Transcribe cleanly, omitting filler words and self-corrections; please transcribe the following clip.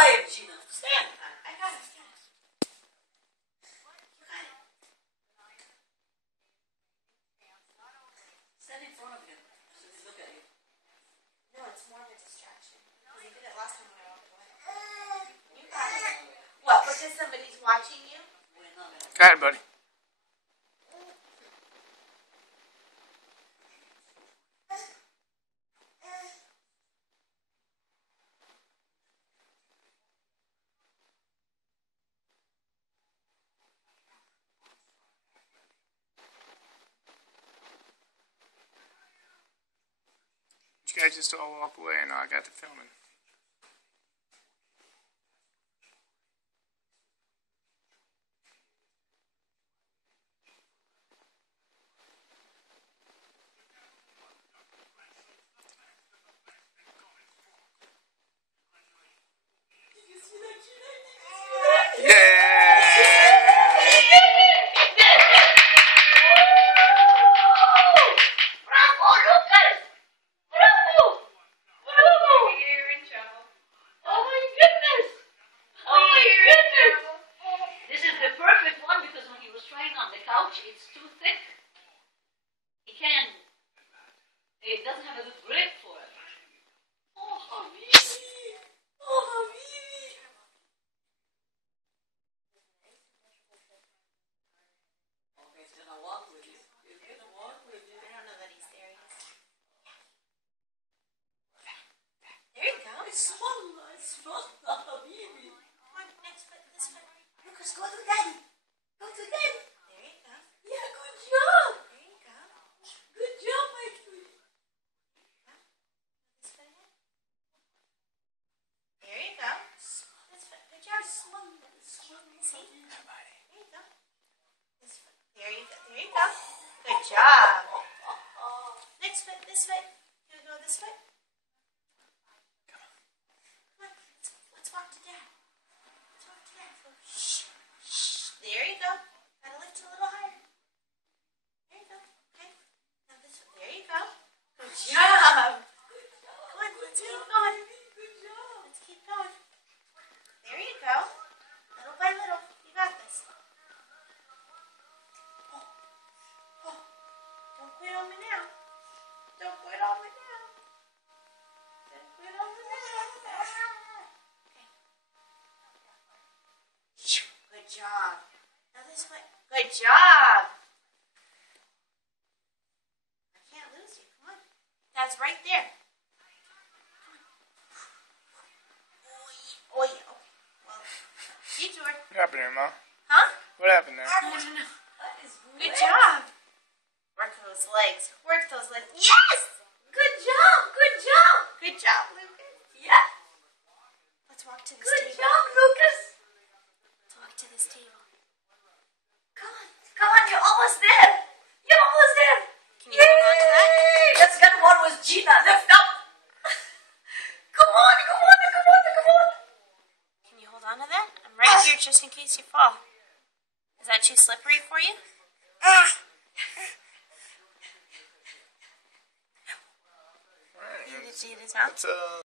by him, Gina. Stand. I got it. You got it. Stand in front of him so he look at you. No, it's more of a distraction. Because you did it last time when I walked away. You got it. What, because somebody's watching you? Go ahead, buddy. You guys just all walk away and I got to filming. It's too thick. It doesn't have a good grip for it. Oh, Habibi. Oh, Habibi. Okay, he's gonna walk with you. He's gonna walk with you. I don't know that he's there yet. There you go. I smell the Habibi. Come on, next foot, this foot. Lucas, go to daddy. Go to daddy. There you go. Yeah, good job. There you go. Good job, my sweetie. This foot again. There you go. This foot. Good job. See? There you go. This foot. There you go. There you go. Good job. Next foot, this foot. You wanna go this foot? Come on. Let's walk to dad. Let's walk to dad. Go. Shh. Shh. There you go. Gotta lift it a little higher. There you go. Okay. Now this one. There you go. Good job. Come on, let's keep going. Good job. Let's keep going. There you go. Little by little. You got this. Don't quit on me now. Don't quit on me now. Don't quit on me now. Okay. Good job. Now this way. Good job. I can't lose you. Come on. That's right there. Oh, yeah. Okay. Well, detour. What happened there, Ma? Huh? What happened there? No. That is Good job. Work those legs. Work those legs. Yes! Good job. Good job. Good job, Lucas. Yeah. Let's walk to this Good table. job, Lucas. Let's walk to this table. Come on. Come on, you're almost there. You're almost there. Can you hold on to that? Yay! Let's get one with Gina. Lift up. Come on, come on, come on, come on. Can you hold on to that? I'm right here just in case you fall. Is that too slippery for you? You need to see this out? It's